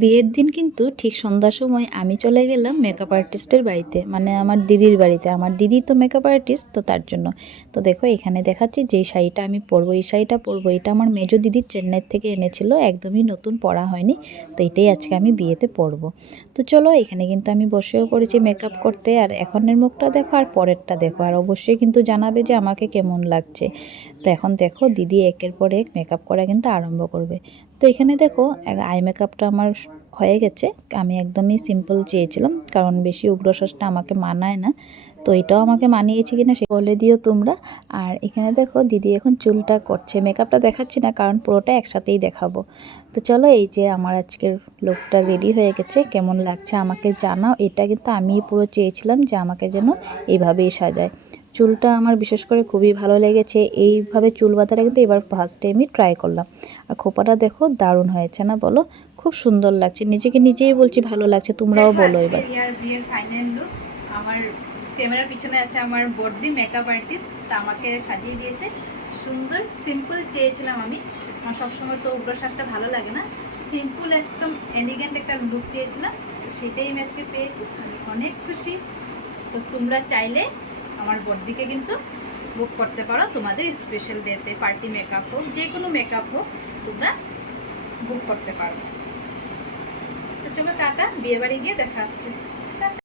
বিয়ের দিন কিন্তু ঠিক সন্ধ্যার সময় আমি চলে গেলাম মেকআপ আর্টিস্টের বাড়িতে, মানে আমার দিদির বাড়িতে। আমার দিদি তো মেকআপ আর্টিস্ট, তো তার জন্য। তো দেখো এখানে দেখাচ্ছি যেই শাড়িটা আমি পরবো, এই শাড়িটা পরবো, এটা আমার মেজো দিদির চেন্নাই থেকে এনেছিল, একদমই নতুন পরা হয়নি। তো এটাই আজকে আমি বিয়েতে পরবো। তো চলো, এখানে কিন্তু আমি বসেও পড়েছি মেকআপ করতে। আর এখনের মুখটা দেখো আর পরেরটা দেখো, আর অবশ্যই কিন্তু জানাবে যে আমাকে কেমন লাগছে। তো এখন দেখো দিদি একের পর এক মেকআপ করা কিন্তু আরম্ভ করবে। তো এখানে দেখো আই মেকআপটা আমার হয়ে গেছে। আমি একদমই সিম্পল চেয়েছিলাম, কারণ বেশি উগ্রশ্বাসটা আমাকে মানায় না। তো এটাও আমাকে মানিয়েছে কিনা সে বলে দিও তোমরা। আর এখানে দেখো দিদি এখন চুলটা করছে, মেকআপটা দেখাচ্ছি না কারণ পুরোটা একসাথেই দেখাবো। তো চলো, এই যে আমার আজকের লুকটা রেডি হয়ে গেছে, কেমন লাগছে আমাকে জানাও। এটা কিন্তু আমি পুরো চেয়েছিলাম যে আমাকে যেন এইভাবেই সাজায়। চুলটা আমার বিশেষ করে খুবই ভালো লেগেছে, এইভাবে চুল বাঁধাটা কিন্তু এবার ফার্স্ট টাইমই ট্রাই করলাম। আর খোপাটা দেখো দারুণ হয়েছে না বলো? খুব সুন্দর লাগছে, নিজেকে নিজেই বলছি ভালো লাগছে, তোমরাও বলো এবার। ইয়ার বিয়ের ফাইনাল লুক। আমার ক্যামেরার পিছনে আছে আমার বর্দি মেকআপ আর্টিস্ট, তা আমাকে সাজিয়ে দিয়েছে সুন্দর। সিম্পল চেয়েছিলাম আমি, আমার সবসময় তো উগ্রশ্বাসটা ভালো লাগে না, সিম্পল একদম এলিগেন্ট একটা লুক চেয়েছিলাম, সেটাই আমি আজকে পেয়েছি। আমি অনেক খুশি। তো তোমরা চাইলে আমার বর্দিকে কিন্তু বুক করতে পারো তোমাদের স্পেশাল ডেতে, পার্টি মেকআপ হোক, যে কোনো মেকআপ হোক, তোমরা বুক করতে পারো। তো চলো টাটা, বিয়ে বাড়ি গিয়ে দেখা হচ্ছে।